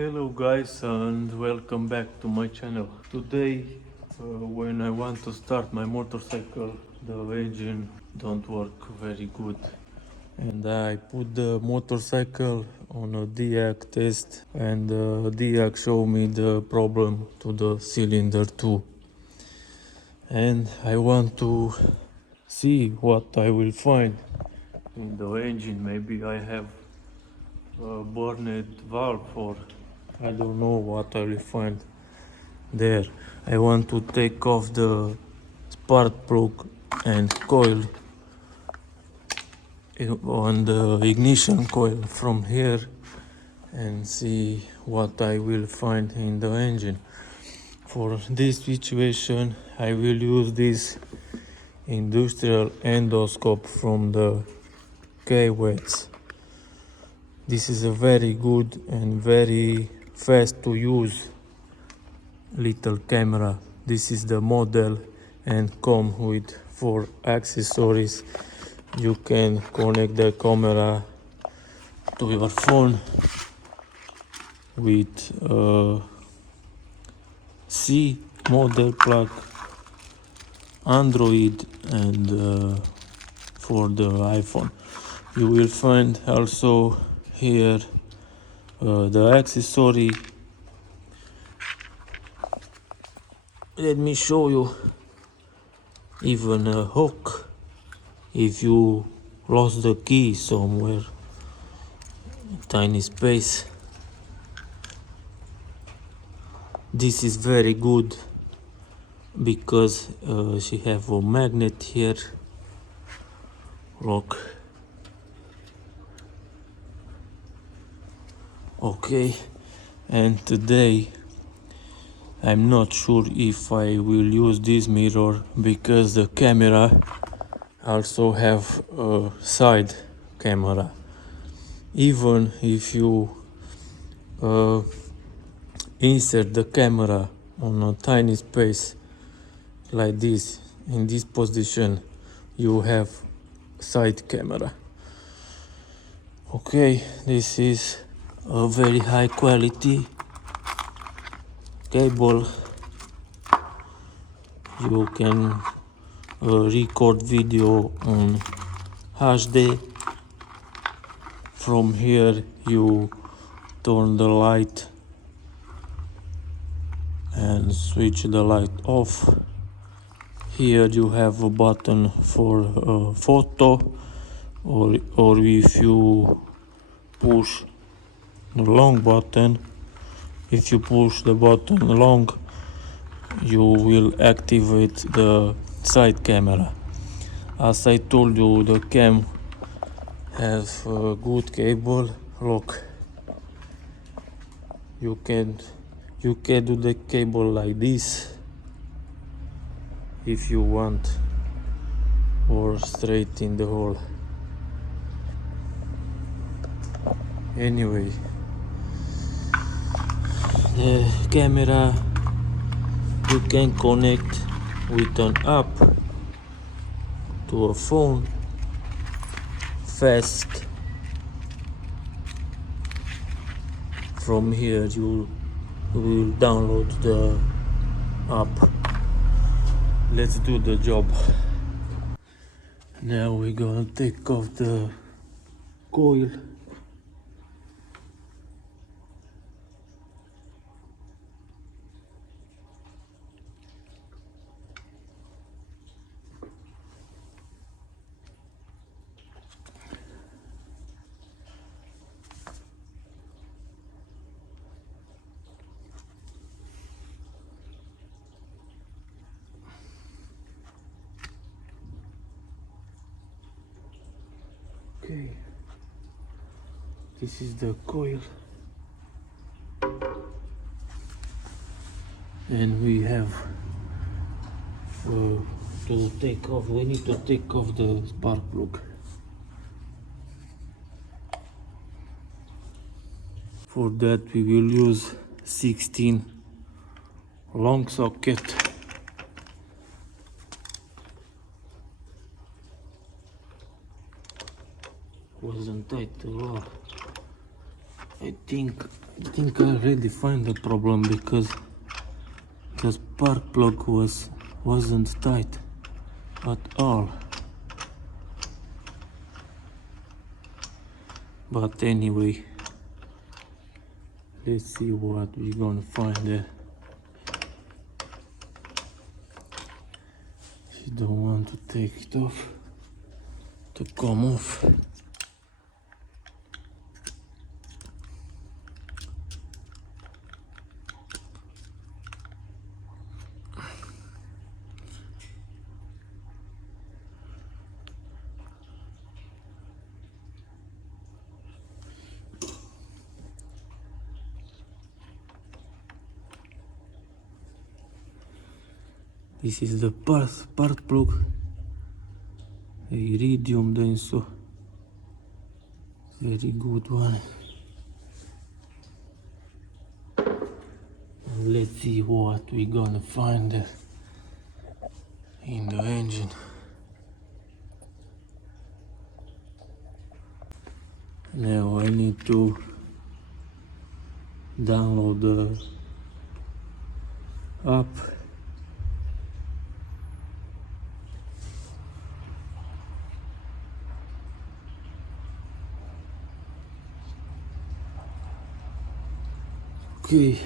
Hello guys and welcome back to my channel. Today when I want to start my motorcycle, the engine don't work very good and I put the motorcycle on a DAC test and DAC showed me the problem to the cylinder too, and I want to see what I will find in the engine. Maybe I have a burned valve or I don't know what I will find there. I want to take off the spark plug and coil on the ignition coil from here and see what I will find in the engine. For this situation I will use this industrial endoscope from the KAIWEETS. This is a very good and very fast to use little camera. This is the model and come with 4 accessories. You can connect the camera to your phone with C model plug, Android, and for the iPhone. You will find also here the accessory. Let me show you, even a hook if you lost the key somewhere, tiny space. This is very good because she have a magnet here. Look. Okay, and today I'm not sure if I will use this mirror because the camera also have a side camera. Even if you insert the camera on a tiny space like this, in this position, you have side camera. Okay, this is a very high quality cable. You can record video on HD. From here you turn the light and switch the light off. Here you have a button for photo, or if you push the long button, if you push the button long, you will activate the side camera. As I told you, the cam has a good cable. Look, you can do the cable like this if you want, or straight in the hole. Anyway, the camera you can connect with an app to a phone, fast. From here you will download the app. Let's do the job. Now we're gonna take off the coil. Okay, this is the coil, and we have to take off. We need to take off the spark plug. For that we will use 16 long socket. Wasn't tight at all. I think I already find the problem because the spark plug wasn't tight at all. But anyway, let's see what we're gonna find there. You don't want to take it off to come off. This is the spark plug, iridium denso, very good one. Let's see what we're gonna find there in the engine. Now I need to download the app. Okay.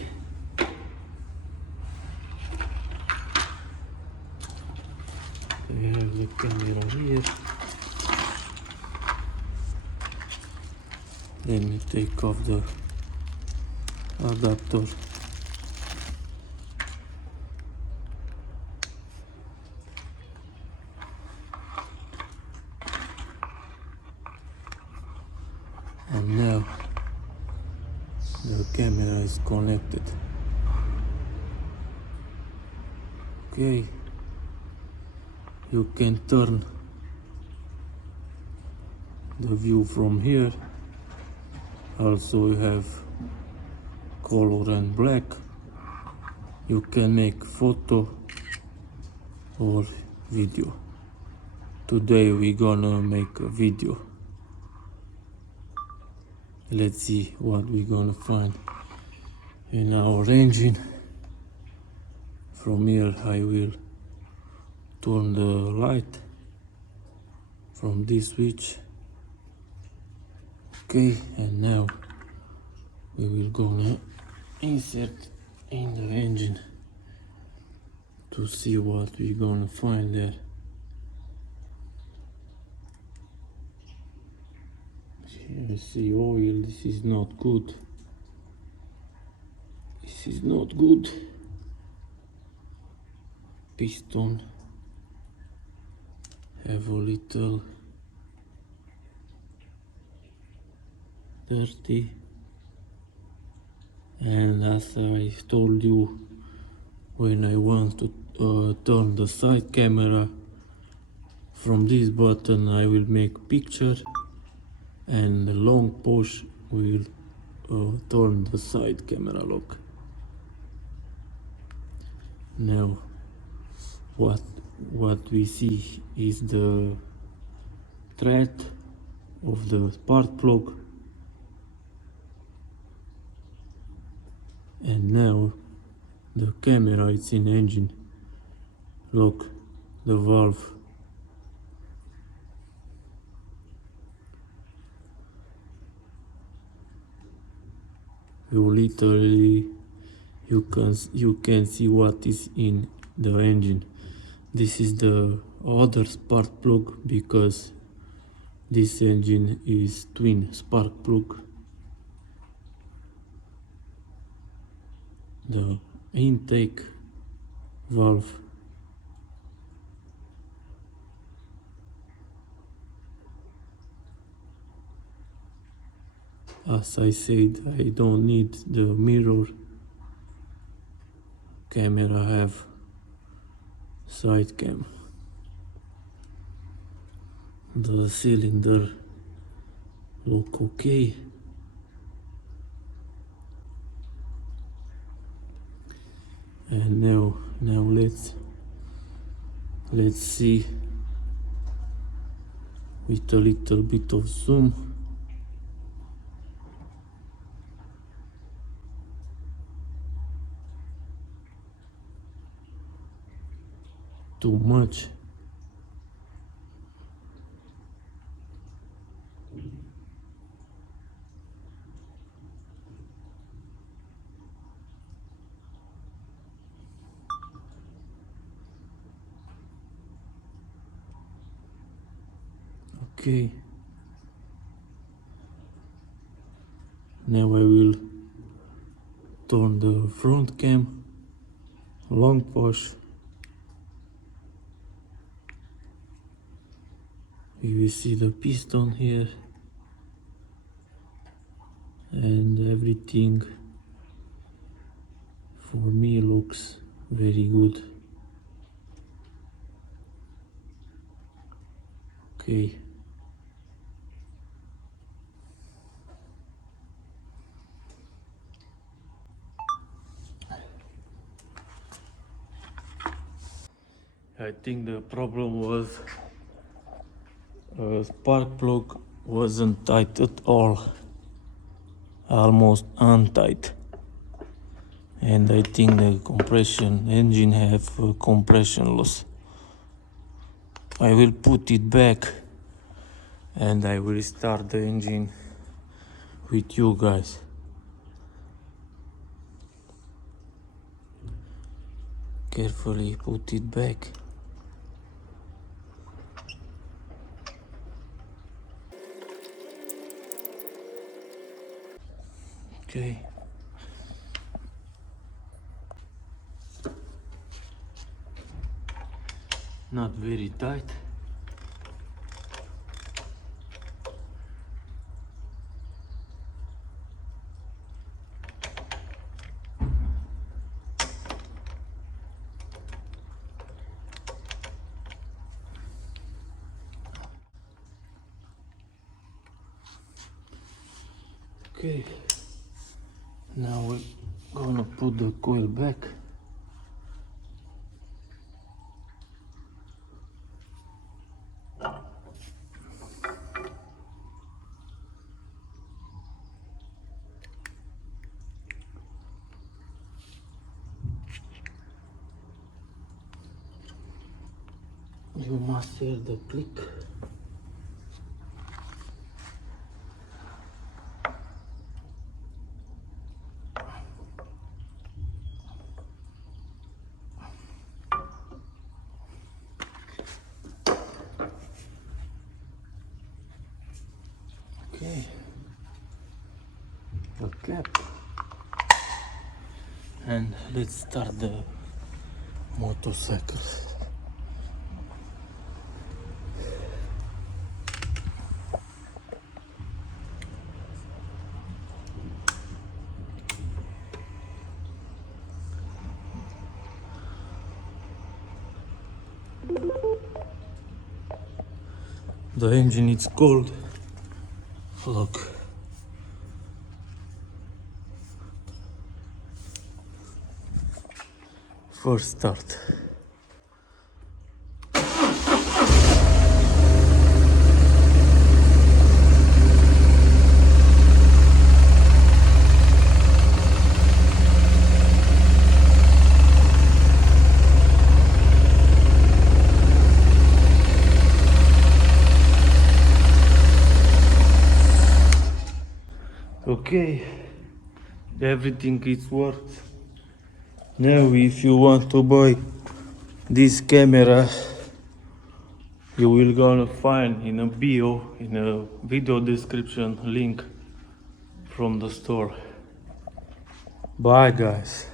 We have the camera here. Let me take off the adapter. And now the camera is connected. Okay, you can turn the view from here. Also you have color and black. You can make photo or video. Today we're gonna make a video. Let's see what we're gonna find in our engine. From here I will turn the light from this switch. Okay, and now we will gonna insert in the engine to see what we're gonna find there. Here you see oil. This is not good. This is not good. Piston have a little dirty, and as I told you, when I want to turn the side camera, from this button I will make picture, and the long push will turn the side camera lock. Now what we see is the thread of the spark plug, and now the camera is in engine. Look, the valve. You can see what is in the engine. This is the other spark plug because this engine is twin spark plug. The intake valve. As I said, I don't need the mirror. Camera have side cam. The cylinder look okay. And now let's see with a little bit of zoom too much. Okay. Now I will turn the front cam, long push. You will see the piston here and everything for me looks very good. Okay. I think the problem was spark plug wasn't tight at all, almost untight, and I think the compression engine have compression loss. I will put it back and I will start the engine with you guys. Carefully put it back. Okay. Not very tight. Okay. Now we're gonna put the coil back. You must hear the click. Okay, the cap, and let's start the motorcycle. The engine is cold. Look. First start. Okay, everything is worked. Now if you want to buy this camera, you will gonna find in a bio, in a video description link from the store. Bye guys.